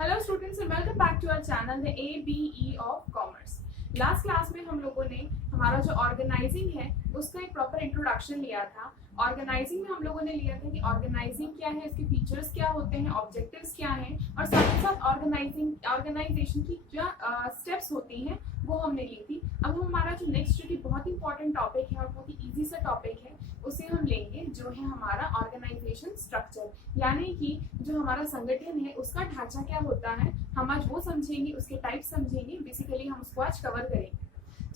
Hello students and welcome back to our channel the ABE of Commerce. Last class में हम लोगों ने हमारा जो ऑर्गेनाइजिंग है उसका एक प्रॉपर इंट्रोडक्शन लिया था। ऑर्गेनाइजिंग में हम लोगों ने लिया था कि ऑर्गेनाइजिंग क्या है, इसके फीचर्स क्या होते हैं, ऑब्जेक्टिव्स क्या हैं और साथ ही साथ ऑर्गेनाइजेशन की क्या स्टेप्स होती हैं वो हमने ली थी। अब हमारा जो नेक्स्ट जो कि बहुत इंपॉर्टेंट टॉपिक है और बहुत ही ईजी सा टॉपिक है उसे हम लेंगे, जो है हमारा ऑर्गेनाइजेशन स्ट्रक्चर, यानी कि जो हमारा संगठन है उसका ढांचा क्या होता है, हम आज वो समझेंगे, उसके टाइप समझेंगे, बेसिकली हम उसको आज कवर करेंगे।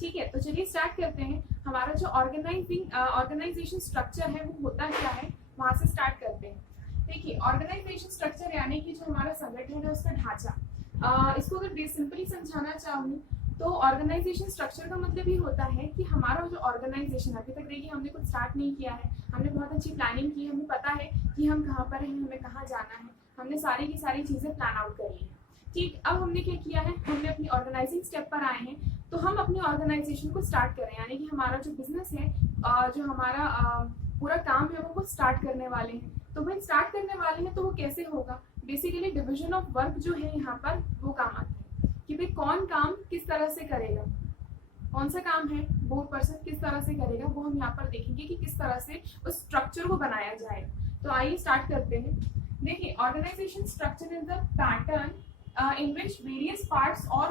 ठीक है, तो चलिए स्टार्ट करते हैं। हमारा जो ऑर्गेनाइजेशन स्ट्रक्चर है वो होता क्या है, वहां से स्टार्ट करते हैं। देखिए, ऑर्गेनाइजेशन स्ट्रक्चर यानी कि जो हमारा संगठन है उसका ढांचा। इसको अगर सिंपली समझाना चाहूँ तो ऑर्गेनाइजेशन स्ट्रक्चर का मतलब ये होता है कि हमारा जो ऑर्गेनाइजेशन, अभी तक देखिए हमने कुछ स्टार्ट नहीं किया है, हमने बहुत अच्छी प्लानिंग की, हमें पता है कि हम कहाँ पर हैं, हमें कहाँ जाना है, हमने सारी की सारी चीजें प्लान आउट कर ली है। ठीक, अब हमने क्या किया है, हमने अपनी ऑर्गेनाइजिंग स्टेप पर आए हैं, तो हम अपनी ऑर्गेनाइजेशन को स्टार्ट करें, यानी कि हमारा जो बिजनेस है, जो हमारा पूरा काम है वो स्टार्ट करने वाले हैं। तो भाई स्टार्ट करने वाले हैं तो वो कैसे होगा, बेसिकली डिविजन ऑफ वर्क जो है यहाँ पर वो काम आता है कि भाई कौन काम किस तरह से करेगा, कौन सा काम है वो पर्सन किस तरह से करेगा, वो हम यहाँ पर देखेंगे कि किस तरह से उस स्ट्रक्चर को बनाया जाएगा। तो आइए स्टार्ट करते हैं। देखिए, organisation structure is the pattern in which various parts और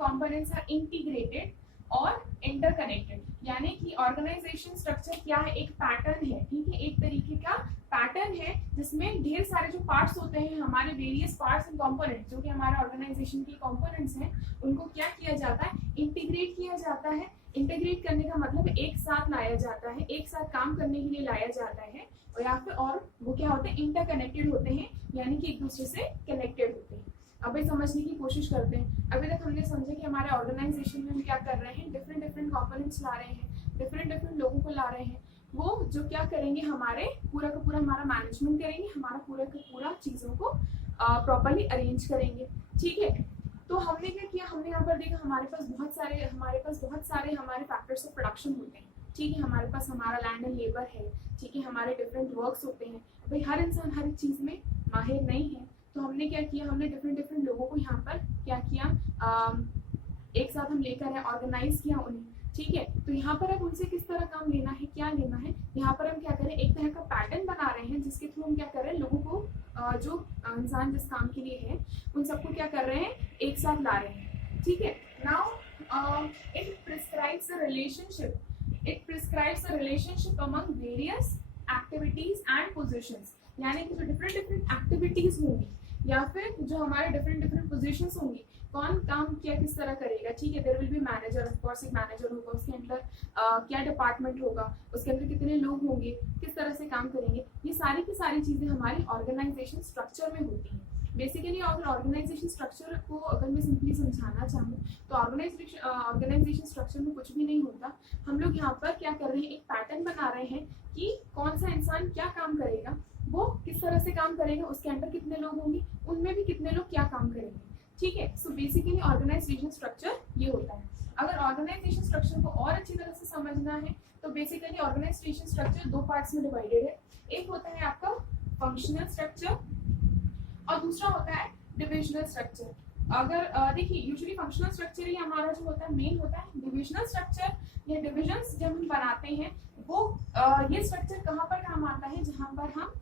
कंपोनेंट्स आर इंटीग्रेटेड और इंटरकनेक्टेड। यानी कि ऑर्गेनाइजेशन स्ट्रक्चर क्या है, एक पैटर्न है। ठीक है, एक तरीके का पैटर्न है जिसमें ढेर सारे जो पार्ट्स होते हैं, हमारे वेरियस पार्ट्स एंड कंपोनेंट्स, जो कि हमारे ऑर्गेनाइजेशन के कंपोनेंट्स हैं, उनको क्या किया जाता है, इंटीग्रेट किया जाता है। इंटीग्रेट करने का मतलब एक साथ लाया जाता है, एक साथ काम करने के लिए लाया जाता है, और या फिर और वो क्या होते हैं, इंटरकनेक्टेड होते हैं, यानी कि एक दूसरे से कनेक्टेड होते हैं। अभी समझने की कोशिश करते हैं। अभी तक हमने समझा कि हमारे ऑर्गेनाइजेशन में हम क्या कर रहे हैं, डिफरेंट डिफरेंट कंपोनेंट्स ला रहे हैं, डिफरेंट डिफरेंट लोगों को ला रहे हैं, वो जो क्या करेंगे, हमारे पूरा का पूरा हमारा मैनेजमेंट करेंगे, हमारा पूरा का पूरा चीज़ों को प्रॉपर्ली अरेंज करेंगे। ठीक है, तो हमने क्या किया, हमने यहाँ पर देखा हमारे पास बहुत सारे हमारे फैक्टर्स ऑफ प्रोडक्शन होते हैं। ठीक है, हमारे पास हमारा लैंड एंड लेबर है। ठीक है, हमारे डिफरेंट वर्क्स होते हैं। भाई हर इंसान हर एक चीज़ में माहिर नहीं है, तो हमने क्या किया, हमने डिफरेंट डिफरेंट लोगों को यहाँ पर क्या किया, एक साथ हम लेकर है, ऑर्गेनाइज किया उन्हें। ठीक है, तो यहाँ पर अब उनसे किस तरह काम लेना है, क्या लेना है, यहाँ पर हम क्या करें, एक तरह का पैटर्न बना रहे हैं जिसके थ्रू हम क्या कर रहे हैं, लोगों को जो इंसान जिस काम के लिए है उन सबको क्या कर रहे हैं, एक साथ ला रहे हैं। ठीक है, now it prescribes a relationship among various activities and positions. यानी कि जो डिफरेंट डिफरेंट एक्टिविटीज होंगी या फिर जो हमारे डिफरेंट डिफरेंट पोजीशंस होंगी, कौन काम क्या किस तरह करेगा। ठीक है, there will be manager, of course एक मैनेजर होगा, उसके अंदर क्या डिपार्टमेंट होगा, उसके अंदर कितने लोग होंगे, किस तरह से काम करेंगे, ये सारी की सारी चीजें हमारी ऑर्गेनाइजेशन स्ट्रक्चर में होती हैं। बेसिकली अगर ऑर्गेनाइजेशन स्ट्रक्चर को अगर मैं सिंपली समझाना चाहूँ तो ऑर्गेनाइजेशन स्ट्रक्चर में कुछ भी नहीं होता। हम लोग यहाँ पर क्या कर रहे हैं, एक पैटर्न बना रहे हैं कि कौन सा इंसान क्या काम करेगा, वो किस तरह से काम करेगा, उसके अंदर कितने लोग होंगे, उनमें भी कितने लोग क्या काम करेंगे। ठीक है, सो बेसिकली ऑर्गेनाइजेशन स्ट्रक्चर ये होता है। अगर ऑर्गेनाइजेशन स्ट्रक्चर को और अच्छी तरह से समझना है तो बेसिकली ऑर्गेनाइजेशन स्ट्रक्चर दो पार्ट्स में डिवाइडेड है। एक होता है आपका फंक्शनल स्ट्रक्चर और दूसरा होता है डिविजनल स्ट्रक्चर। अगर देखिए, यूजुअली फंक्शनल स्ट्रक्चर ही हमारा जो होता है मेन होता है। डिविजनल स्ट्रक्चर या डिविजन्स जब हम बनाते हैं वो ये स्ट्रक्चर कहाँ पर काम आता है, जहाँ पर हम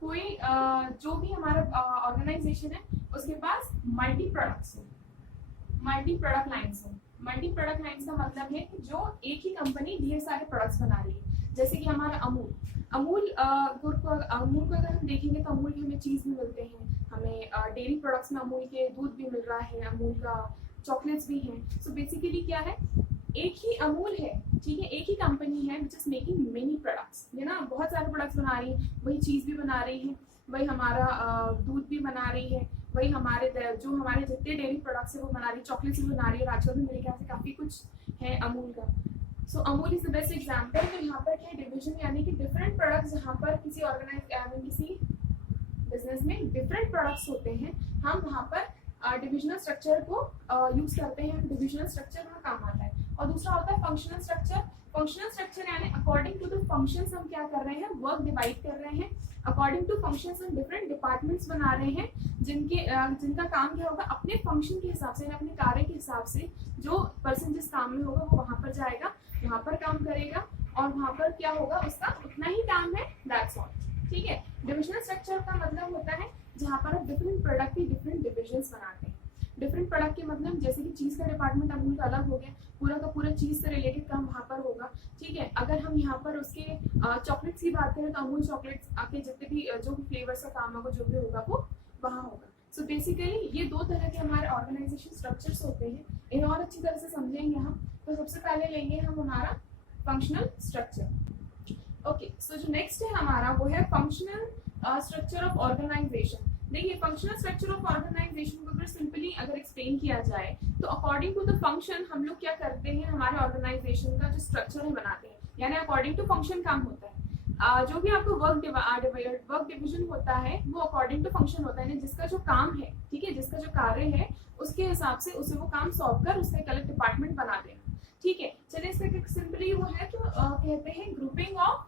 कोई जो भी हमारा ऑर्गेनाइजेशन है उसके पास मल्टी प्रोडक्ट्स हो, मल्टी प्रोडक्ट लाइन्स हो। मल्टी प्रोडक्ट लाइन्स का मतलब है कि जो एक ही कंपनी ढेर सारे प्रोडक्ट्स बना रही है। जैसे कि हमारा अमूल को अगर हम देखेंगे तो अमूल के हमें चीज़ भी मिलते हैं, हमें डेयरी प्रोडक्ट्स में अमूल के दूध भी मिल रहा है, अमूल का चॉकलेट्स भी हैं। सो बेसिकली क्या है, एक ही अमूल है। ठीक है, एक ही कंपनी है which is making many products, है ना, बहुत सारे प्रोडक्ट्स बना रही है, वही चीज़ भी बना रही है, वही हमारा दूध भी बना रही है, वही हमारे जो हमारे जितने डेयरी प्रोडक्ट्स है वो बना रही है, चॉकलेट्स भी बना रही है, और आजकल भी मेरे ख्याल से काफ़ी कुछ है अमूल का। So Amul is the best example. तो यहाँ पर क्या डिविजन, यानी कि डिफरेंट प्रोडक्ट्स, जहाँ पर किसी बिजनेस में डिफरेंट प्रोडक्ट्स होते हैं, हम वहाँ पर डिविजनल स्ट्रक्चर को यूज करते हैं। डिविजनल स्ट्रक्चर वहाँ काम आता है। और दूसरा होता है फंक्शनल स्ट्रक्चर, फंक्शनल स्ट्रक्चर यानी अकॉर्डिंग टू द फंक्शंस हम क्या कर रहे हैं, वर्क डिवाइड कर रहे हैं। अकॉर्डिंग टू फंक्शंस हम डिफरेंट डिपार्टमेंट्स बना रहे हैं जिनका काम क्या होगा, अपने फंक्शन के हिसाब से, अपने कार्य के हिसाब से जो पर्सन जिस काम में होगा वो वहां पर जाएगा, वहां पर काम करेगा और वहां पर क्या होगा, उसका उतना ही काम है, दैट्स ऑल। ठीक है। डिविजनल स्ट्रक्चर का मतलब होता है जहां पर आप डिफरेंट प्रोडक्ट के डिफरेंट डिविजन्स बनाते हैं। डिफरेंट प्रोडक्ट के मतलब जैसे कि चीज का डिपार्टमेंट अमूल का अलग हो गया, पूरा का पूरा चीज से रिलेटेड काम वहां पर होगा। ठीक है। अगर हम यहाँ पर उसके चॉकलेट्स की बात करें तो अमूल चॉकलेट्स के जितने भी जो फ्लेवर्स का काम होगा, जो भी होगा वो वहाँ होगा। सो बेसिकली ये दो तरह के हमारे ऑर्गेनाइजेशन स्ट्रक्चर्स होते हैं। इन्हें और अच्छी तरह से समझेंगे हम। तो सबसे पहले लेंगे हम हमारा फंक्शनल स्ट्रक्चर। ओके, सो जो नेक्स्ट है हमारा वो है फंक्शनल स्ट्रक्चर ऑफ ऑर्गेनाइजेशन। देखिए, फंक्शनल स्ट्रक्चर ऑफ ऑर्गेनाइजेशन को अगर सिंपली अगर एक्सप्लेन किया जाए तो अकॉर्डिंग टू द फंक्शन हम लोग क्या करते हैं, हमारे ऑर्गेनाइजेशन का जो स्ट्रक्चर है बनाते हैं, यानी अकॉर्डिंग टू फंक्शन काम होता है। जो भी आपको वर्क डिवीजन होता है वो अकॉर्डिंग टू फंक्शन होता है, जिसका जो काम है, ठीक है, जिसका जो कार्य है उसके हिसाब से उसे वो काम सौंप कर उसका एक अलग डिपार्टमेंट बना देना। ठीक है। चलिए, इसका सिंपली वो है जो कहते हैं grouping of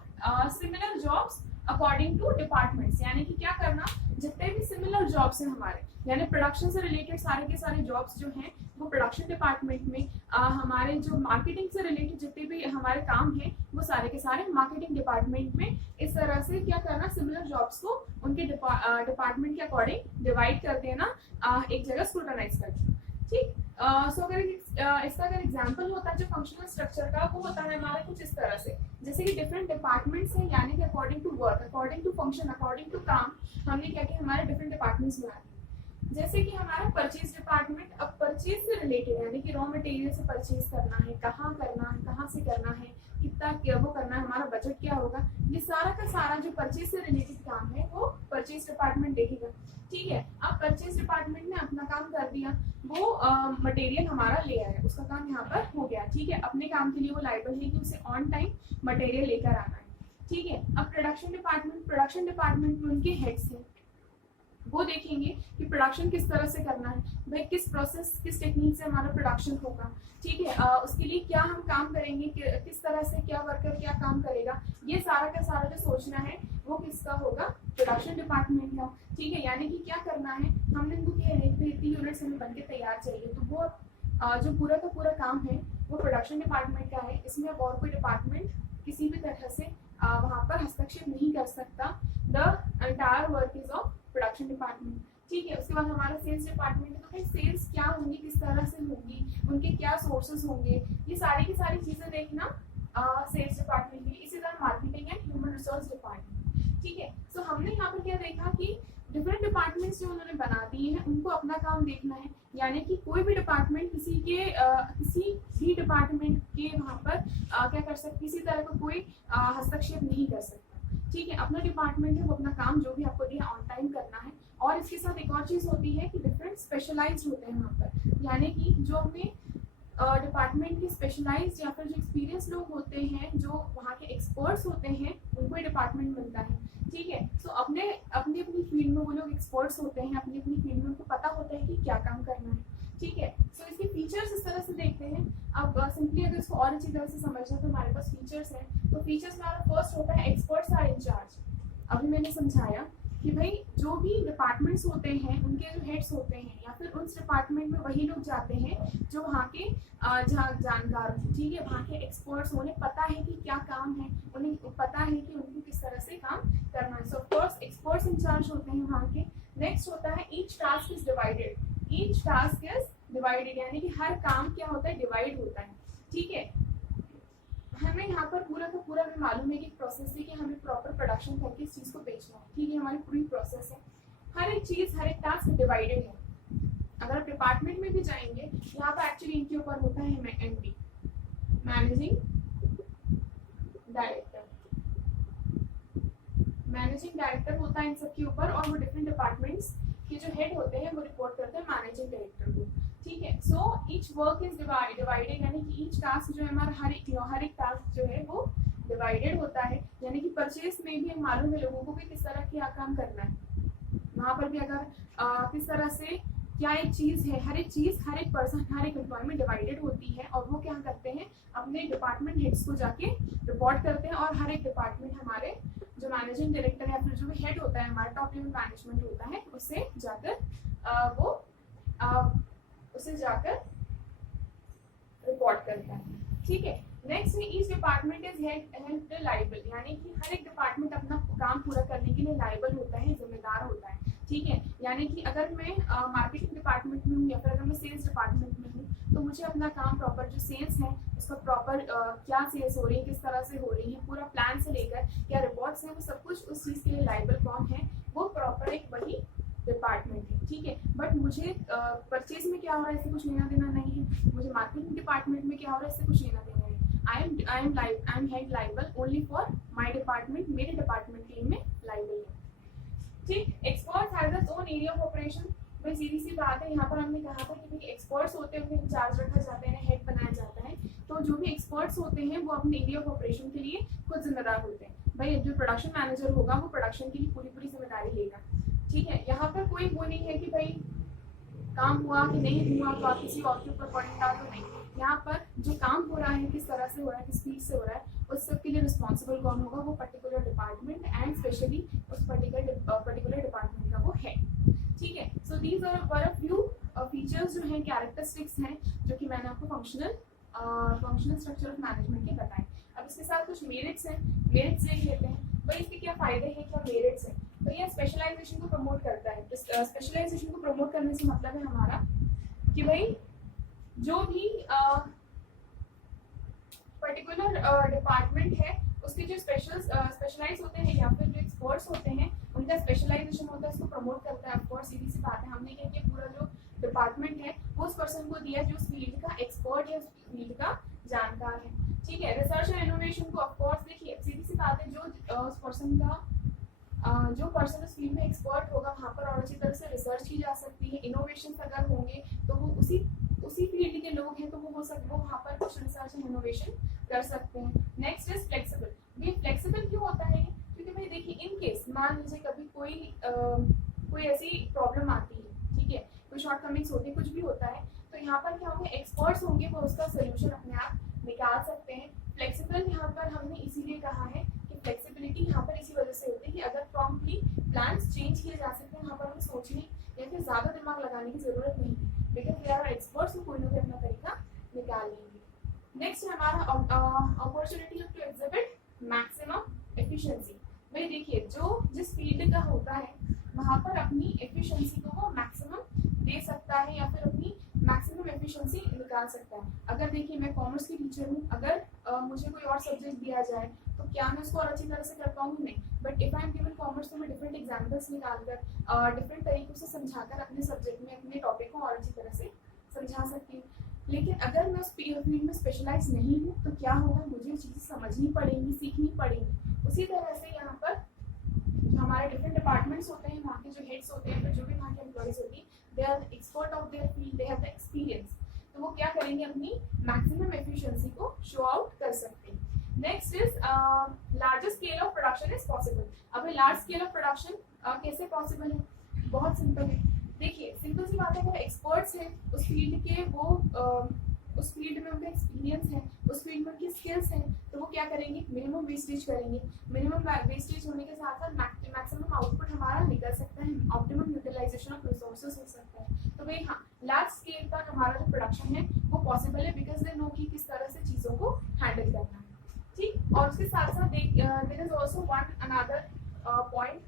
similar jobs according to departments, यानी कि क्या करना, जितने भी सिमिलर जॉब्स हैं हमारे, यानी प्रोडक्शन से रिलेटेड सारे के सारे जॉब्स जो हैं वो प्रोडक्शन डिपार्टमेंट में, हमारे जो मार्केटिंग से रिलेटेड जितने भी हमारे काम हैं वो सारे के सारे मार्केटिंग डिपार्टमेंट में, इस तरह से क्या करना, सिमिलर जॉब्स को उनके डिपार्टमेंट के अकॉर्डिंग डिवाइड कर देना, एक जगह स्क्रूटनाइज करके। ठीक। सो अगर इसका अगर एग्जांपल होता है जो फंक्शनल स्ट्रक्चर का, वो होता है हमारा कुछ इस तरह से, जैसे कि डिफरेंट डिपार्टमेंट्स हैं, यानी कि according to work, according to function, according to काम हमने क्या किया, हमारे डिफरेंट डिपार्टमेंट्स बना दिए। जैसे कि हमारा परचेज डिपार्टमेंट, अब परचेज से रिलेटेड यानी कि रॉ मटेरियल से परचेज करना है, कहाँ करना है, कहाँ से करना है, कितना क्या वो करना है, हमारा बजट क्या होगा, ये सारा का सारा जो परचेज से रिलेटेड काम है वो परचेज डिपार्टमेंट देखेगा। ठीक है। अब परचेज डिपार्टमेंट ने अपना काम कर दिया, वो मटेरियल हमारा ले आया, उसका काम यहाँ पर हो गया। ठीक है। अपने काम के लिए वो लायबल है कि उसे ऑन टाइम मटेरियल लेकर आना है। ठीक है। अब प्रोडक्शन डिपार्टमेंट में उनके हेड्स हैं, वो देखेंगे कि प्रोडक्शन किस तरह से करना है, भाई किस प्रोसेस किस टेक्निक से हमारा प्रोडक्शन होगा। ठीक है। उसके लिए क्या हम काम करेंगे, किस तरह से क्या वर्कर क्या काम करेगा, ये सारा का सारा जो सोचना है वो किसका होगा, प्रोडक्शन डिपार्टमेंट का। ठीक है। यानी कि क्या करना है, हमने इनको कह रहे हैं इतनी यूनिट्स हमें बन के तैयार चाहिए, तो वो जो पूरा का पूरा काम है वो प्रोडक्शन डिपार्टमेंट का है। इसमें अब और कोई डिपार्टमेंट किसी भी तरह से वहाँ पर हस्तक्षेप नहीं कर सकता। The entire work is of production department. ठीक है। उसके बाद हमारा सेल्स डिपार्टमेंट है, तो भाई सेल्स क्या होंगी, किस तरह से होंगी, उनके क्या सोर्सेज होंगे, ये सारी की सारी चीजें देखना सेल्स डिपार्टमेंट की। इसी तरह marketing and human resource department. ठीक है। सो हमने यहाँ पर क्या देखा कि डिफरेंट डिपार्टमेंट्स जो उन्होंने बना दिए हैं उनको अपना काम देखना है, यानी कि कोई भी डिपार्टमेंट किसी भी डिपार्टमेंट के वहाँ पर क्या कर सकते, किसी तरह का कोई हस्तक्षेप नहीं कर सकता। ठीक है। अपना डिपार्टमेंट है वो अपना काम जो भी आपको दिया ऑन टाइम करना है। और इसके साथ एक और चीज होती है कि डिफरेंट स्पेशलाइज्ड होते हैं वहाँ पर, यानी कि जो अपने डिपार्टमेंट के स्पेशलाइज्ड या फिर जो एक्सपीरियंस लोग होते हैं, जो वहाँ के एक्सपर्ट्स होते हैं, उनको ही डिपार्टमेंट मिलता है। ठीक है। सो अपनी अपनी फील्ड में वो लोग एक्सपर्ट्स होते हैं, अपनी अपनी फील्ड में उनको पता होता है कि क्या काम करना है। ठीक है। सो इसके फीचर्स इस तरह से देखते हैं। अब सिंपली अगर इसको और अच्छी तरह से समझना तो हमारे पास फीचर्स हैं। तो फीचर्स में हमारा फर्स्ट होता है एक्सपर्ट्स आर इंचार्ज। अभी मैंने समझाया कि भाई जो भी डिपार्टमेंट्स होते हैं उनके जो हेड्स होते हैं या फिर उस डिपार्टमेंट में वही लोग जाते हैं जो वहाँ के जानकार हो। ठीक है। वहाँ के एक्सपर्ट्स, उन्हें पता है कि क्या काम है, उन्हें पता है कि उनको किस तरह से काम करना है। सो फर्स्ट एक्सपर्ट्स इंचार्ज होते हैं वहाँ के। नेक्स्ट होता है each task is divided. Each task is divided यानी कि हर काम क्या होता है, डिवाइड होता है। ठीक है। हमें यहाँ पर पूरा का पूरा हमें मालूम है कि प्रोसेस है कि हमें प्रॉपर प्रोडक्शन करके इस चीज को बेचना है। ठीक है। हमारी पूरी प्रोसेस है, हर एक चीज हर एक टास्क डिवाइडेड है। अगर आप डिपार्टमेंट में भी जाएंगे, यहाँ पर एक्चुअली इनके ऊपर होता है MD, managing director. Managing director होता है इन सब के ऊपर, और वो डिफरेंट डिपार्टमेंट्स के जो हेड होते हैं वो रिपोर्ट करते हैं मैनेजिंग डायरेक्टर को। ठीक है। So each work is divided यानी कि ईच टास्क जो है हमारा हर एक टास्क जो है वो डिवाइडेड होता है। यानी कि परचेस में भी हम मालूम है लोगों को कि किस तरह क्या काम करना है, वहाँ पर भी अगर किस तरह से क्या एक चीज़ है, हर एक पर्सन, हर एक एम्प्लॉय में डिवाइडेड होती है और वो क्या करते हैं अपने डिपार्टमेंट हेड्स को जाके रिपोर्ट करते हैं और हर एक डिपार्टमेंट हमारे जो मैनेजिंग डायरेक्टर या फिर जो भी हेड होता है हमारा टॉप लेवल मैनेजमेंट होता है उससे जाकर रिपोर्ट करता है। ठीक है, नेक्स्ट है each department is held liable, यानी कि हर एक डिपार्टमेंट अपना काम पूरा करने के लिए लाइबल होता है, जिम्मेदार होता है। ठीक है, यानी कि अगर मैं मार्केटिंग डिपार्टमेंट में हूँ या फिर अगर मैं सेल्स डिपार्टमेंट में हूँ तो मुझे अपना काम प्रॉपर जो सेल्स है उसका प्रॉपर क्या सेल्स हो रही है, किस तरह से हो रही है, पूरा प्लान से लेकर क्या रिपोर्ट्स हैं, वो सब कुछ उस चीज़ के लिए लाइबल कौन है, वो प्रॉपर एक वही डिपार्टमेंट है। ठीक है, बट मुझे परचेज में क्या हो रहा है इससे कुछ लेना देना नहीं है, मुझे मार्केटिंग डिपार्टमेंट में क्या हो रहा है इससे कुछ लेना देना नहीं। I am head liable only for my department, मेरे डिपार्टमेंट के लिए मैं लाइबल है। ठीक, experts has their own area of operation. भाई सीधी सी बात है, यहाँ पर हमने कहा था कि भाई एक्सपर्ट्स होते हैं उन्हें इंचार्ज रखा जाता है, हेड बनाया जाता है, तो जो भी एक्सपर्ट्स होते हैं वो अपने एरिया ऑफ ऑपरेशन के लिए खुद जिम्मेदार होते हैं। भाई जो प्रोडक्शन मैनेजर होगा वो प्रोडक्शन की पूरी जिम्मेदारी लेगा। ठीक है, यहाँ पर कोई वो नहीं है कि भाई काम हुआ कि नहीं हुआ तो आप किसी और के ऊपर पॉइंट डाल दो, नहीं। यहाँ पर जो काम हो रहा है, किस तरह से हो रहा है, किस स्पीड से हो रहा है, उस सब के लिए रिस्पॉन्सिबल कौन होगा, वो पर्टिकुलर डिपार्टमेंट एंड स्पेशली उस पर्टिकुलर डिपार्टमेंट का वो है। ठीक है, so these are a few features जो हैं, कैरेक्टरिस्टिक्स हैं जो कि मैंने आपको फंक्शनल स्ट्रक्चर ऑफ मैनेजमेंट के बताए। अब इसके साथ कुछ मेरिट्स हैं, मेरिट्स देख लेते हैं। भाई इसके क्या फायदे हैं, क्या मेरिट्स हैं। भैया स्पेशलाइजेशन को प्रमोट करता है। स्पेशलाइजेशन को प्रमोट करने से मतलब है हमारा कि भाई जो भी पर्टिकुलर डिपार्टमेंट है उसके जो स्पेशलाइज होते हैं या फिर जो एक्सपर्ट्स होते हैं उनका स्पेशलाइजेशन होता है, उसको प्रमोट करता है। ऑफकोर्स सीधी सी बात है, हमने क्या किया, पूरा जो डिपार्टमेंट है वो उस पर्सन को दिया जो उस फील्ड का एक्सपर्ट या उस फील्ड का जानकार है। ठीक है, रिसर्च एंड इनोवेशन को ऑफकोर्स देखिए सीधी सी बात है, उस पर्सन का जो पर्सन उस फील्ड में एक्सपर्ट होगा वहाँ पर और अच्छी तरह से रिसर्च की जा सकती है। इनोवेशन अगर होंगे तो वो उसी फील्ड के लोग हैं तो वो वहाँ पर कुछ रिसर्च एंड इनोवेशन कर सकते हैं। Next is flexible. ये फ्लेक्सिबल क्यों होता है, क्योंकि भाई देखिए इन केस मान लीजिए कभी कोई ऐसी प्रॉब्लम आती है, ठीक है, कोई शॉर्टकमिंग्स होती है, कुछ भी होता है, तो यहाँ पर क्या होंगे, एक्सपर्ट्स होंगे, वो उसका सोल्यूशन अपने आप निकाल सकते हैं। फ्लेक्सिबल यहाँ पर हमने इसीलिए कहा है कि फ्लेक्सिबिलिटी यहाँ पर इसी वजह से होती है कि अगर प्रॉम्प्टली प्लान्स चेंज किए जा सकते हैं, यहाँ पर हमें सोचने या फिर ज़्यादा दिमाग लगाने की जरूरत नहीं है, बिकॉज वी आर एक्सपर्ट्स, कोई ना कोई अपना तरीका निकाल लेंगे। नेक्स्ट है हमारा opportunity to exhibit maximum efficiency. भाई देखिए जिस फील्ड का होता है वहाँ पर अपनी एफिशिएंसी को वो मैक्सिमम दे सकता है या फिर अपनी मैक्सिमम एफिशिएंसी निकाल सकता है। अगर देखिए मैं कॉमर्स की टीचर हूँ, अगर मुझे कोई और सब्जेक्ट दिया जाए तो क्या मैं उसको और अच्छी तरह से कर पाऊंगी, नहीं। But if I am given commerce तो मैं डिफरेंट एग्जाम्पल्स निकालकर डिफरेंट तरीकों से समझाकर अपने सब्जेक्ट में अपने टॉपिक को और अच्छी तरह से समझा सकती हूँ। लेकिन अगर मैं उस फील्ड में स्पेशलाइज नहीं हूँ तो क्या होगा, मुझे चीज़ें समझनी पड़ेंगी, सीखनी पड़ेंगी। उसी तरह से यहाँ पर हमारे डिफरेंट डिपार्टमेंट्स होते हैं, वहाँ के जो हेड्स होते हैं, जो भी वहाँ के एम्प्लॉइज होती है, they are expert of their field, they have the experience, तो वो क्या करेंगे, अपनी मैक्सिमम एफिशिएंसी को शो आउट कर सकते हैं। Next is larger scale of production is possible. अब लार्ज स्केल ऑफ प्रोडक्शन कैसे पॉसिबल है, बहुत सिंपल है। देखिए सिंपल सी बात है, अगर एक्सपर्ट्स हैं उस फील्ड के, वो उस फील्ड में उनका एक्सपीरियंस है, उस फील्ड में उनकी स्किल्स हैं, तो वो क्या करेंगे, मिनिमम वेस्टेज करेंगे। मिनिमम वेस्टेज होने के साथ साथ मैक्सिमम आउटपुट हमारा निकल सकता है, ऑप्टिमम यूटिलाइजेशन ऑफ रिसोर्सेज हो सकता है। तो भाई हाँ, लार्ज स्केल पर हमारा जो प्रोडक्शन है वो पॉसिबल है, बिकॉज दे नो कि किस तरह से चीज़ों को हैंडल करना है। ठीक, और उसके साथ साथ there is also one another point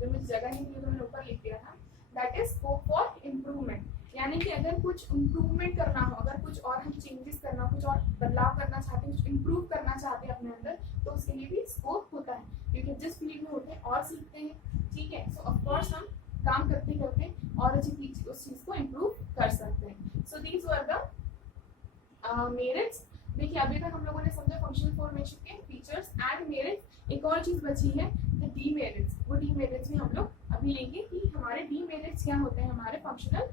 जो मुझे जगह नहीं मिली तो मैंने ऊपर लिख दिया था, that is scope for improvement. यानी कि अगर कुछ इम्प्रूवमेंट करना हो, अगर कुछ और हम चेंजेस करना, कुछ और बदलाव करना चाहते हैं, कुछ इम्प्रूव करना चाहते हैं अपने अंदर, तो उसके लिए भी स्कोप होता है, क्योंकि जिस फील्ड में होते हैं और सीखते हैं। ठीक है, सो ऑफकोर्स हम काम करते करते और अच्छी चीज उस चीज़ को इम्प्रूव कर सकते हैं। सो दीज वर द मेरिट्स। देखिए अभी तक हम लोगों ने समझा फंक्शनल फॉर्मेशन के फीचर्स एंड मेरिट्स। एक और चीज़ बची है द डीमेरिट्स। वो डीमेरिट्स भी हम लोग अभी लेंगे कि हमारे डीमेरिट्स क्या होते हैं हमारे फंक्शनल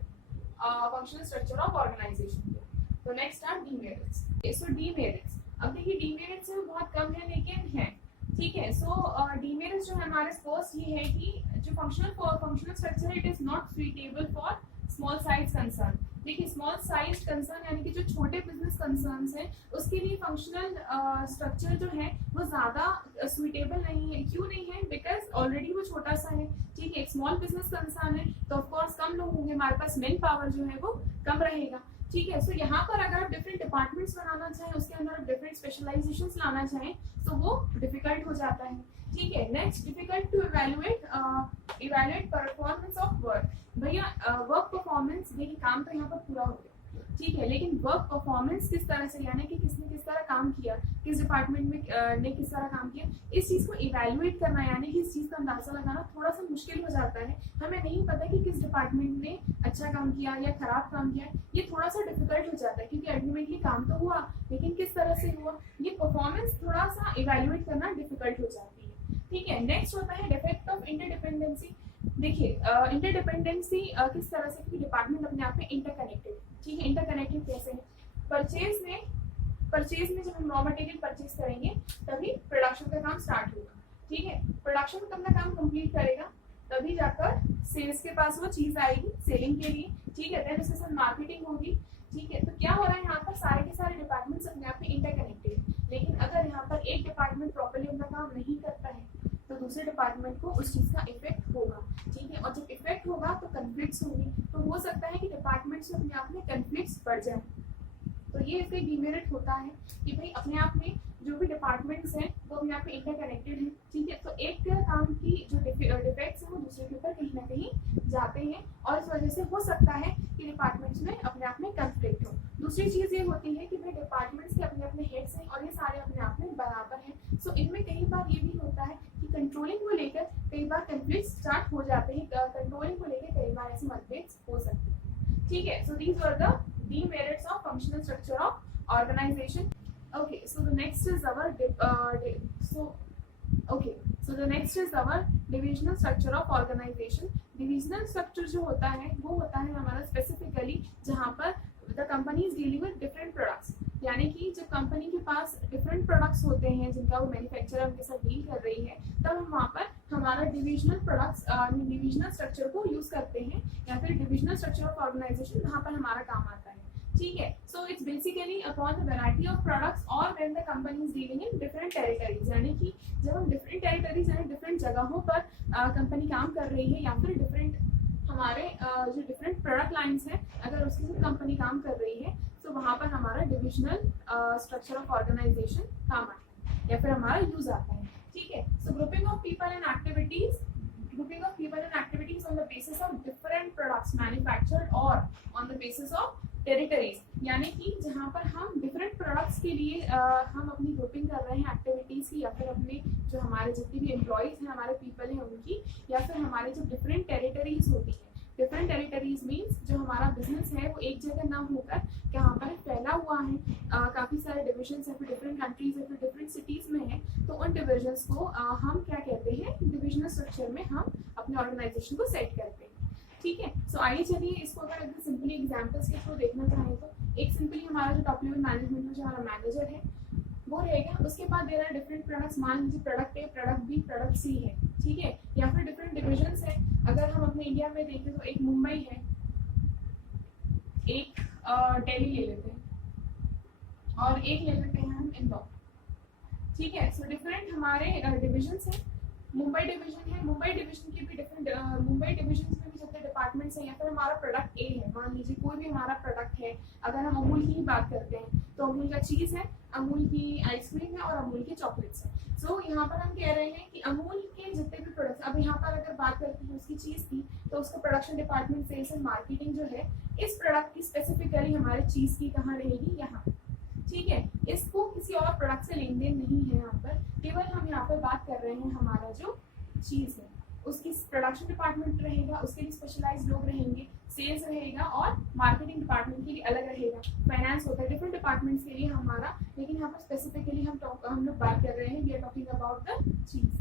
स्ट्रक्चर ऑफ ऑर्गेनाइजेशन के। तो next are demerits. So demerits, अब देखिए डीमेरिट्स बहुत कम है लेकिन है। ठीक है, सो डीमेरिट्स जो है हमारे फर्स्ट ये है कि जो फंक्शनल स्ट्रक्चर है it is not suitable for small size concern. देखिए स्मॉल साइज कंसर्न यानी कि जो छोटे बिजनेस कंसर्न्स हैं उसके लिए फंक्शनल स्ट्रक्चर जो है वो ज़्यादा सुइटेबल नहीं है। क्यों नहीं है? बिकॉज ऑलरेडी वो छोटा सा है। ठीक है, एक स्मॉल बिजनेस कंसर्न है तो ऑफकोर्स कम लोग होंगे, हमारे पास मैन पावर जो है वो कम रहेगा। ठीक है, सो यहाँ पर अगर आप डिफरेंट डिपार्टमेंट्स बनाना चाहें, उसके अंदर आप डिफरेंट स्पेशलाइजेशंस लाना चाहें तो वो डिफिकल्ट हो जाता है। ठीक है, next difficult to evaluate performance of work. भैया वर्क परफॉर्मेंस, देखिए काम तो यहाँ पर पूरा हो गया, ठीक है, लेकिन वर्क परफॉर्मेंस किस तरह से, यानी कि किसने किस तरह काम किया, किस डिपार्टमेंट में ने किस तरह काम किया, इस चीज़ को इवैल्यूएट करना यानी कि इस चीज़ का अंदाजा लगाना थोड़ा सा मुश्किल हो जाता है। हमें नहीं पता कि किस डिपार्टमेंट ने अच्छा काम किया या खराब काम किया, ये थोड़ा सा डिफिकल्ट हो जाता है क्योंकि अल्टीमेटली काम तो हुआ लेकिन किस तरह से हुआ, ये परफॉर्मेंस थोड़ा सा इवैल्यूएट करना डिफिकल्ट हो जाती है। ठीक है, नेक्स्ट होता है डिफेक्ट ऑफ इंटरडिपेंडेंसी। देखिए इंटरडिपेंडेंसी किस तरह से, क्योंकि डिपार्टमेंट अपने आप में इंटरकनेक्टेड। ठीक है, इंटरकनेक्टेड कैसे है? परचेज में जब हम रॉ मटेरियल परचेज करेंगे तभी प्रोडक्शन का काम स्टार्ट होगा। ठीक है, प्रोडक्शन अपना काम कंप्लीट करेगा तभी जाकर सेल्स के पास वो चीज आएगी सेलिंग के लिए। ठीक है, देन उसके साथ मार्केटिंग होगी। ठीक है, तो क्या हो रहा है यहाँ पर, सारे के सारे डिपार्टमेंट्स अपने आप में इंटरकनेक्टेड। लेकिन अगर यहाँ पर एक डिपार्टमेंट प्रॉपर्ली अपना काम नहीं करता है तो दूसरे डिपार्टमेंट को उस चीज़ का इफेक्ट होगा। ठीक है, और जब इफेक्ट होगा तो कन्फ्लिक्ट्स होंगे, तो हो सकता है कि डिपार्टमेंट्स में अपने आप में कन्फ्लिक्ट्स बढ़ जाए। तो ये इसका डिमेरिट होता है कि भाई अपने आप में जो भी डिपार्टमेंट्स हैं वो अपने आप में इंटरकनेक्टेड हैं। ठीक है, तो एक काम की जो डिफेक्ट्स हैं वो दूसरे के ऊपर कहीं ना कहीं जाते हैं और इस वजह से हो सकता है कि डिपार्टमेंट्स में अपने आप में कन्फ्लिक्ट हो। दूसरी चीज़ ये होती है कि भाई डिपार्टमेंट्स के अपने अपने हेड्स हैं और ये सारे अपने आप में बराबर हैं। सो इनमें कई बार ये भी होता है कि कंट्रोलिंग को लेकर कई बार कन्फ्लिक्ट स्टार्ट हो जाते हैं, कंट्रोलिंग को लेकर कई बार ऐसे मतभेद हो सकते हैं। ठीक है, so these are the demerits of functional structure of organization. Okay, so the next is our divisional structure of organization. Divisional structure जो होता है वो होता है हमारा स्पेसिफिकली जहाँ पर the company is dealing with different products, यानी कि जब कंपनी के पास डिफरेंट प्रोडक्ट्स होते हैं जिनका वो मैन्युफैक्चरर उनके साथ डील कर रही है तब हम वहाँ पर हमारा डिविजनल स्ट्रक्चर को यूज करते हैं या फिर डिविजनल स्ट्रक्चर ऑफ ऑर्गेनाइजेशन वहाँ पर हमारा काम आता है। ठीक है, so it's basically upon the variety of products और when the company is dealing in different territories, यानी कि जब हम डिफरेंट टेरिटरीज यानी डिफरेंट जगहों पर कंपनी काम कर रही है या फिर डिफरेंट हमारे जो डिफरेंट प्रोडक्ट लाइंस हैं अगर उसके साथ कंपनी काम कर रही है तो वहाँ पर हमारा डिविजनल स्ट्रक्चर ऑफ ऑर्गेनाइजेशन काम आता है या फिर हमारा यूज आता है। ठीक है, so grouping of people and activities on the basis of different products manufactured or on the basis of territories, यानी कि जहाँ पर हम डिफरेंट प्रोडक्ट्स के लिए हम अपनी ग्रुपिंग कर रहे हैं एक्टिविटीज़ की या फिर अपने जो हमारे जितने भी एम्प्लॉयज़ हैं हमारे पीपल हैं उनकी, या फिर हमारे जो डिफरेंट टेरिटरीज होती है। डिफरेंट टेरिटरीज मीन्स जो हमारा बिजनेस है वो एक जगह ना होकर कहाँ पर फैला हुआ है, काफ़ी सारे डिविजन्स है, फिर डिफरेंट कंट्रीज है, फिर डिफरेंट सिटीज़ में है, तो उन डिविजन्स को हम क्या कहते हैं, डिविजनल स्ट्रक्चर में हम अपने ऑर्गेनाइजेशन को सेट करते हैं। ठीक है, सो आइए चलिए इसको अगर एकदम सिंपली एग्जाम्पल्स के थ्रू देखना चाहें तो एक सिंपली हमारा जो टॉप लेवल मैनेजमेंट में जो हमारा मैनेजर है वो रहेगा, उसके बाद दे रहा है डिफरेंट प्रोडक्ट्स, मान लीजिए product A, product B, product C है। ठीक है, या फिर डिफरेंट डिविजन्स है, अगर हम अपने इंडिया में देखें तो एक मुंबई है, एक दिल्ली ले लेते हैं और एक ले लेते हैं हम इंदौर। ठीक है, सो डिफरेंट हमारे डिविजन्स हैं। मुंबई डिवीजन है, मुंबई डिवीजन के भी डिफरेंट मुंबई डिवीजन में भी जितने डिपार्टमेंट्स हैं, या फिर हमारा प्रोडक्ट ए है, मान लीजिए कोई भी हमारा प्रोडक्ट है, अगर हम अमूल की ही बात करते हैं तो अमूल का चीज़ है, अमूल की आइसक्रीम है और अमूल के चॉकलेट्स हैं। सो यहाँ पर हम कह रहे हैं कि अमूल के जितने भी प्रोडक्ट्स, अब यहाँ पर अगर बात करते हैं उसकी चीज़ की तो उसका production department, sales and marketing जो है इस प्रोडक्ट की स्पेसिफिकली हमारे चीज़ की कहाँ रहेगी, यहाँ। ठीक है, इसको किसी और प्रोडक्ट से लेन देन नहीं है, यहाँ पर केवल हम यहाँ पर बात कर रहे हैं हमारा जो चीज़ है उसकी प्रोडक्शन डिपार्टमेंट रहेगा, उसके लिए स्पेशलाइज्ड लोग रहेंगे, सेल्स रहेगा और मार्केटिंग डिपार्टमेंट के लिए अलग रहेगा, फाइनेंस होता है, डिफरेंट डिपार्टमेंट्स के लिए हमारा, लेकिन यहाँ पर स्पेसिफिकली हम लोग बात कर रहे हैं, we are talking about the cheese.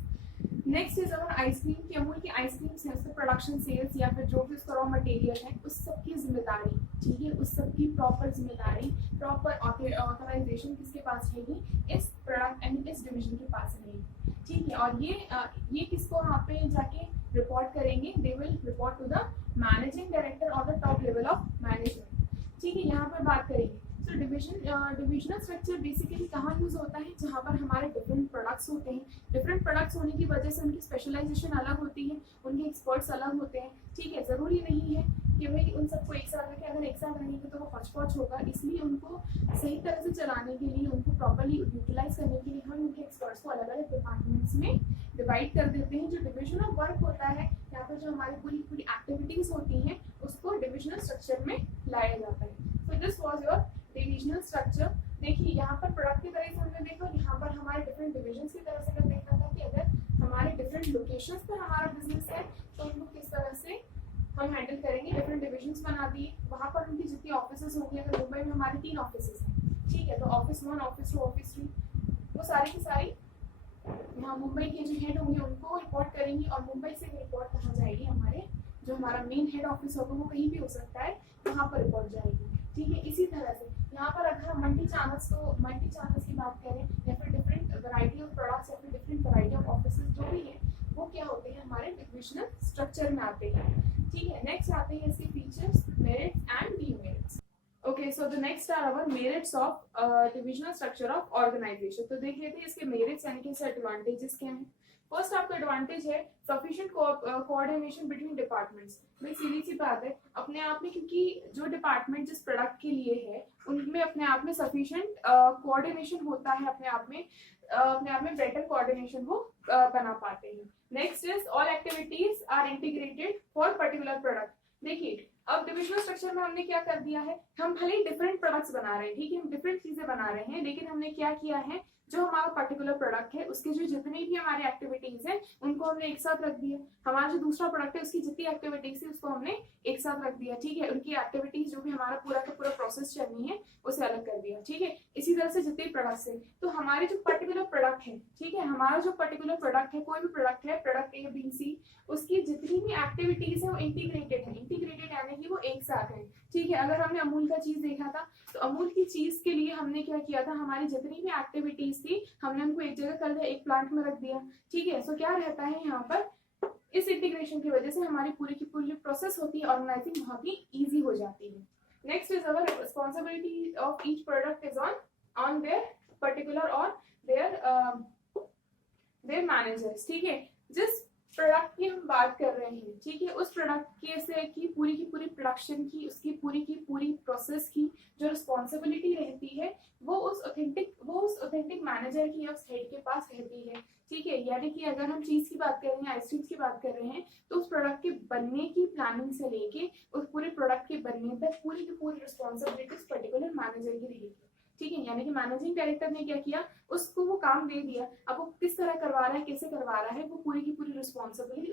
Next is our ice cream की, अमूल की आइसक्रीम्स है, उसका प्रोडक्शन, सेल्स या फिर जो भी उसका रॉ मटेरियल है उस सब की जिम्मेदारी, ठीक है, उस सब की प्रॉपर जिम्मेदारी, प्रॉपर ऑथराइजेशन किसके पास रहेगी, इस प्रोडक्ट एंड इस डिवीजन के पास रहेगी। ठीक है, और ये किसको यहाँ पे जाके रिपोर्ट करेंगे, they will report to the managing director और the top level of management. ठीक है, यहाँ पर बात करेंगे। तो डिविजनल स्ट्रक्चर बेसिकली कहाँ यूज होता है, जहाँ पर हमारे डिफरेंट प्रोडक्ट्स होते हैं। डिफरेंट प्रोडक्ट्स होने की वजह से उनकी स्पेशलाइजेशन अलग होती है, उनके एक्सपर्ट्स अलग होते हैं। ठीक है, जरूरी नहीं है कि भाई उन सबको एक साथ रखें, अगर एक साथ रहेंगे तो वो हॉच पॉच होगा। इसलिए उनको सही तरह से चलाने के लिए, उनको प्रॉपर्ली यूटिलाइज करने के लिए हम उनके एक्सपर्ट्स को अलग अलग डिपार्टमेंट्स में डिवाइड कर देते हैं। जो डिविजन ऑफ वर्क होता है, यहाँ पर जो हमारी पूरी पूरी एक्टिविटीज होती हैं, उसको डिविजनल स्ट्रक्चर में लाया जाता है। So this was your divisional structure. देखिए, यहाँ पर प्रोडक्ट की तरह से हमने देखा, यहाँ पर हमारे डिफरेंट डिविजन्स की तरह से देखा था कि अगर हमारे डिफरेंट लोकेशंस पर हमारा बिजनेस है तो उनको किस तरह से हम हैंडल करेंगे। डिफरेंट डिविजन्स बना दिए, वहाँ पर उनकी जितनी ऑफिसेस होंगी, अगर मुंबई में हमारे 3 ऑफिसेस हैं, ठीक है, तो ऑफिस 1, ऑफिस 2, ऑफिस 3, वो सारी की सारी यहाँ मुंबई के जो हेड होंगे उनको रिपोर्ट करेंगी। और मुंबई से रिपोर्ट कहाँ जाएगी, हमारे जो हमारा मेन हेड ऑफिस होगा वो कहीं भी हो सकता है, वहाँ पर रिपोर्ट जाएगी। ठीक है, इसी तरह से यहाँ पर अगर हम मल्टी चैनल्स की बात करें, या फिर डिफरेंट वैरायटी ऑफ प्रोडक्ट्स, या फिर डिफरेंट वैरायटी ऑफ ऑफिसेस जो भी है, वो क्या होते हैं, हमारे डिविजनल स्ट्रक्चर में आते हैं। ठीक है, नेक्स्ट आते हैं इसके features, merits and demerits. Okay, so the next are our merits of divisional structure of organisation. तो देख लेते हैं इसके मेरिट्स यानी कि इसके एडवांटेजेस क्या हैं। फर्स्ट आपका एडवांटेज है सफिशिएंट कोऑर्डिनेशन बिटवीन डिपार्टमेंट्स। भाई सीधी सी बात है, अपने आप में, क्योंकि जो डिपार्टमेंट जिस प्रोडक्ट के लिए है उनमें अपने आप में सफिशिएंट कोऑर्डिनेशन होता है, अपने आप में बेटर कोऑर्डिनेशन वो बना पाते हैं। Next is all activities are integrated for particular product. देखिए, अब डिविजनल स्ट्रक्चर में हमने क्या कर दिया है, हम भले ही डिफरेंट प्रोडक्ट्स बना रहे हैं, ठीक है, हम डिफरेंट चीजें बना रहे हैं, लेकिन हमने क्या किया है, जो हमारा पर्टिकुलर प्रोडक्ट है उसके जो जितनी भी हमारे एक्टिविटीज है उनको हमने एक साथ रख दिया। हमारा जो दूसरा प्रोडक्ट है उसकी जितनी एक्टिविटीज है उसको हमने एक साथ रख दिया। ठीक है, उनकी एक्टिविटीज जो भी हमारा पूरा का पूरा प्रोसेस चलनी है उसे अलग कर दिया। ठीक है, इसी तरह से जितने प्रोडक्ट्स है, तो हमारे जो पर्टिकुलर प्रोडक्ट है, ठीक है, हमारा जो पर्टिकुलर प्रोडक्ट है, कोई भी प्रोडक्ट है, प्रोडक्ट ए बी सी, उसकी जितनी भी एक्टिविटीज है वो इंटीग्रेटेड है। इंटीग्रेटेड यानी कि वो एक साथ है। ठीक है, अगर हमने अमूल का चीज देखा था, तो अमूल की चीज के लिए हमने क्या किया था, हमारी जितनी भी एक्टिविटीज थी हमने उनको एक जगह कर दिया, एक प्लांट में रख दिया। ठीक है, सो क्या रहता है यहाँ पर, इस इंटीग्रेशन की वजह से हमारी पूरी की पूरी प्रोसेस होती है ऑर्गेनाइजिंग बहुत ही इजी हो जाती है। Next is our responsibility of each product is on their particular और देयर मैनेजर्स। ठीक है, जिस प्रोडक्ट की हम बात कर रहे हैं, ठीक है, उस प्रोडक्ट के से की पूरी प्रोडक्शन की, उसकी पूरी प्रोसेस की जो रिस्पॉन्सिबिलिटी रहती है वो उस ऑथेंटिक मैनेजर की या उस हेड के पास रहती है। ठीक है, यानी कि अगर हम चीज की बात कर रहे हैं, आइसक्रीम की बात कर रहे हैं, तो उस प्रोडक्ट के बनने की प्लानिंग से लेके उस पूरे प्रोडक्ट के बनने तक पूरी की पूरी रिस्पॉन्सिबिलिटी उस पर्टिकुलर मैनेजर की रहेगी। ठीक है, यानी कि मैनेजिंग डायरेक्टर ने क्या किया, उसको वो काम दे दिया, अब वो किस तरह करवा रहा है, कैसे करवा रहा है, वो पूरी की पूरी रिस्पॉन्सिबिलिटी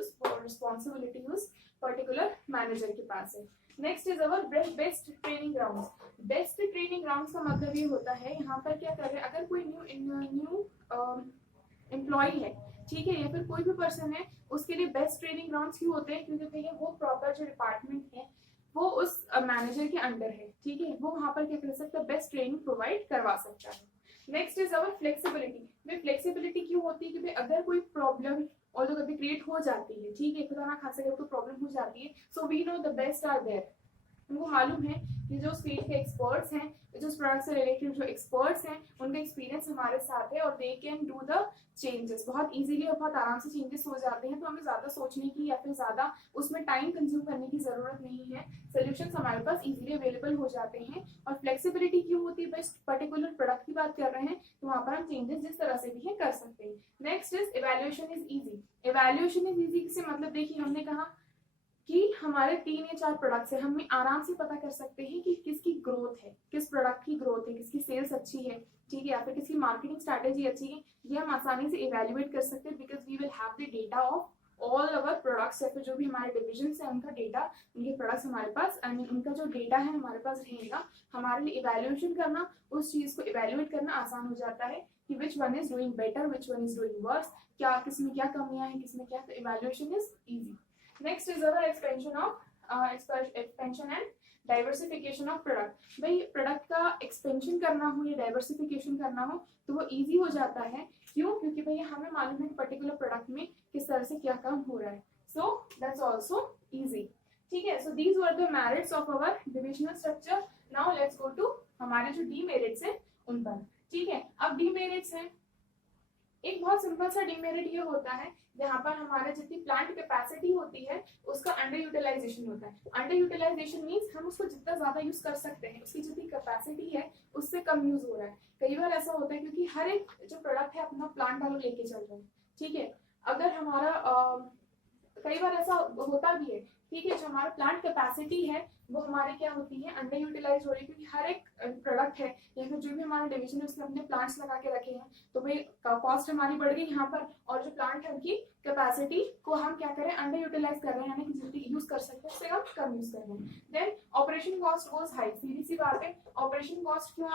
उस पर्टिकुलर मैनेजर के पास है। Next is our best training grounds. Best training grounds का मतलब ये होता है, यहाँ पर क्या कर रहे हैं, अगर कोई न्यू एम्प्लॉय है, ठीक है, या फिर कोई भी पर्सन है, उसके लिए बेस्ट ट्रेनिंग ग्राउंड्स क्यों होते हैं, क्योंकि भैया वो प्रॉपर जो डिपार्टमेंट है वो उस मैनेजर के अंडर है। ठीक है, वो वहां पर क्या कर सकता है, बेस्ट ट्रेनिंग प्रोवाइड करवा सकता है। Next is our flexibility. भाई फ्लेक्सिबिलिटी क्यों होती है, क्योंकि अगर कोई प्रॉब्लम और जो कभी क्रिएट हो जाती है, ठीक है, खुदा ना खासा अगर कोई प्रॉब्लम हो जाती है, so we know the best are there. उनको मालूम है कि जो फील्ड के एक्सपर्ट्स हैं, जो प्रोडक्ट से रिलेटेड जो एक्सपर्ट्स हैं, उनका एक्सपीरियंस हमारे साथ है और they can do the changes बहुत इजीली और बहुत आराम से चेंजेस हो जाते हैं। तो हमें ज्यादा सोचने की या फिर ज्यादा उसमें टाइम कंज्यूम करने की जरूरत नहीं है, सोल्यूशंस हमारे पास इजीली अवेलेबल हो जाते हैं। और फ्लेक्सिबिलिटी क्यों होती है, बस पर्टिकुलर प्रोडक्ट की बात कर रहे हैं तो वहां पर हम चेंजेस जिस तरह से भी है कर सकते हैं। Next is evaluation is easy. Evaluation is easy से मतलब देखिए, हमने कहा कि हमारे 3 या 4 प्रोडक्ट्स है, हम आराम से पता कर सकते हैं कि किसकी ग्रोथ है, किस प्रोडक्ट की ग्रोथ है, किसकी सेल्स अच्छी है, ठीक है, या फिर किसकी मार्केटिंग स्ट्रैटेजी अच्छी है, ये हम आसानी से इवेल्युएट कर सकते हैं, because we will have the data of all our products, या फिर जो भी हमारे डिविजन है उनका डेटा, उनके प्रोडक्ट्स हमारे पास, आई मीन उनका जो डेटा है हमारे पास रहेगा। हमारे लिए इवेल्युएशन करना, उस चीज को इवेल्युएट करना आसान हो जाता है कि which one is doing better, which one is doing worse, क्या किसमें क्या कमियां हैं, किसमें क्या, तो evaluation is easy. Next is our expansion and diversification of product. भाई प्रोडक्ट का एक्सपेंशन करना हो या डाइवर्सिफिकेशन करना हो तो वो इजी हो जाता है। क्यों, क्योंकि भैया हमें मालूम है कि पर्टिकुलर प्रोडक्ट में किस तरह से क्या काम हो रहा है, सो दैट्स आल्सो इजी। ठीक है. So these were the merits of our divisional structure. Now let's go to हमारे जो डीमेरिट्स हैं उन पर. ठीक है. अब डीमेरिट्स हैं, एक बहुत सिंपल सा डीमेरिट ये होता है जहाँ पर हमारे जितनी प्लांट कैपेसिटी होती है उसका अंडर यूटिलाइजेशन होता है. अंडर यूटिलाइजेशन मीन्स हम उसको जितना ज्यादा यूज कर सकते हैं उसकी जितनी कैपेसिटी है उससे कम यूज हो रहा है. कई बार ऐसा होता है क्योंकि हर एक जो प्रोडक्ट है अपना प्लांट वालों लेके चल रहे हैं. ठीक है. अगर हमारा कई बार ऐसा होता भी है. ठीक है. जो हमारा प्लांट कैपेसिटी है वो हमारे क्या होती है अंडर यूटिलाइज हो रही है क्योंकि हर एक प्रोडक्ट है या फिर जो भी हमारा डिवीजन है उसने अपने प्लांट्स लगा के रखे हैं तो भाई कॉस्ट हमारी बढ़ गई यहाँ पर और जो प्लांट है उनकी कैपेसिटी को हम क्या करें अंडर यूटिलाइज कर रहे हैं यानी कि जितनी यूज कर सकते हैं उससे हम कम यूज कर रहे हैं. Then operation cost goes high. सीधी सी बात है ऑपरेशन कॉस्ट क्यों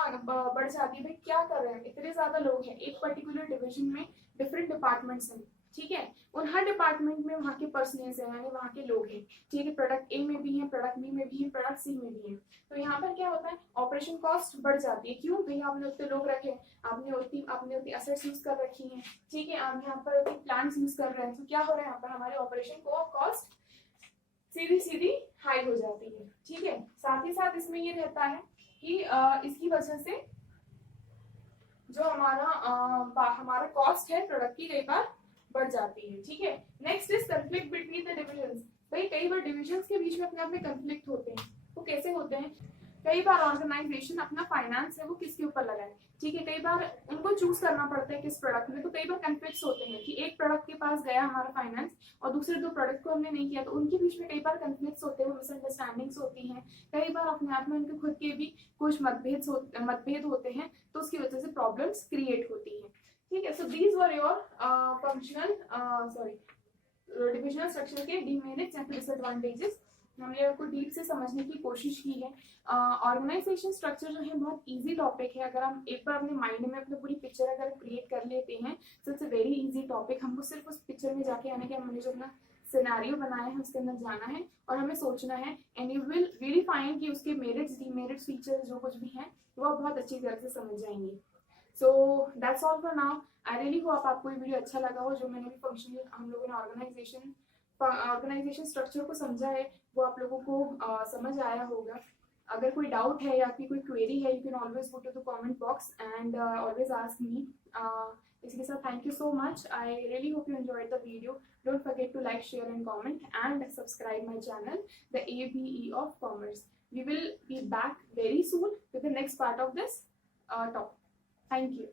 बढ़ जाती है. भाई क्या कर रहे हैं इतने ज्यादा लोग हैं एक पर्टिकुलर डिविजन में डिफरेंट डिपार्टमेंट्स हैं. ठीक है. उन हर डिपार्टमेंट में वहाँ के पर्सनल्स हैं यानी वहाँ के लोग हैं. ठीक है. प्रोडक्ट ए में भी है, प्रोडक्ट बी में भी है, प्रोडक्ट सी में भी है. तो यहाँ पर क्या होता है ऑपरेशन कॉस्ट बढ़ जाती है. क्यों भैया आपने उतने लोग रखे, आपने उतनी एसेट्स यूज कर रखी हैं. ठीक है. आप यहाँ पर उतनी प्लांट्स यूज कर रहे हैं तो क्या हो रहा है यहाँ पर हमारे ऑपरेशन कॉस्ट सीधी हाई हो जाती है. ठीक है. साथ ही साथ इसमें ये रहता है कि इसकी वजह से जो हमारा कॉस्ट है प्रोडक्ट की कई बार बढ़ जाती है. ठीक है. Next is conflict between the divisions. भाई कई बार डिविजन्स के बीच में अपने आप में कंफ्लिक्ट होते हैं. वो कैसे होते हैं. कई बार ऑर्गेनाइजेशन अपना फाइनेंस है वो किसके ऊपर लगाए. ठीक है. कई बार उनको चूज करना पड़ता है किस प्रोडक्ट में. तो कई बार कंफ्लिक्ट्स होते हैं कि एक प्रोडक्ट के पास गया हमारा फाइनेंस और दूसरे दो प्रोडक्ट को हमने नहीं किया तो उनके बीच में कई बार कंफ्लिक्ट्स होते हैं, मिसअंडरस्टैंडिंग्स होती हैं. कई बार अपने आप में उनके खुद के भी कुछ मतभेद होते हैं तो उसकी वजह से प्रॉब्लम्स क्रिएट होती है. ठीक है. So these were your divisional structure के डीमेरिट्स या डिसएडवांटेजेस. हमने आपको डीप से समझने की कोशिश की है. ऑर्गेनाइजेशन स्ट्रक्चर जो है बहुत इजी टॉपिक है. अगर हम एक बार अपने माइंड में अपनी पूरी पिक्चर अगर क्रिएट कर लेते हैं तो it's a very easy topic. हमको सिर्फ उस पिक्चर में जाके आने के हमने जो अपना सिनेरियो बनाया है उसके अंदर जाना है और हमें सोचना है and you will really find कि उसके मेरिट्स डीमेरिट्स फीचर्स जो कुछ भी हैं वो आप बहुत अच्छी तरह से समझ जाएंगे. So that's all for now. I really hope आपको ये वीडियो अच्छा लगा हो. जो मैंने भी फंक्शन हम लोगों ने ऑर्गेनाइजेशन स्ट्रक्चर को समझा है वो आप लोगों को समझ आया होगा. अगर कोई डाउट है या फिर कोई क्वेरी है you can always go to the comment box and always ask me. इसके साथ thank you so much. I really hope you enjoyed the video. Don't forget to like, share and comment and subscribe my channel the ABE of Commerce. We will be back very soon with the next part of this topic. Thank you.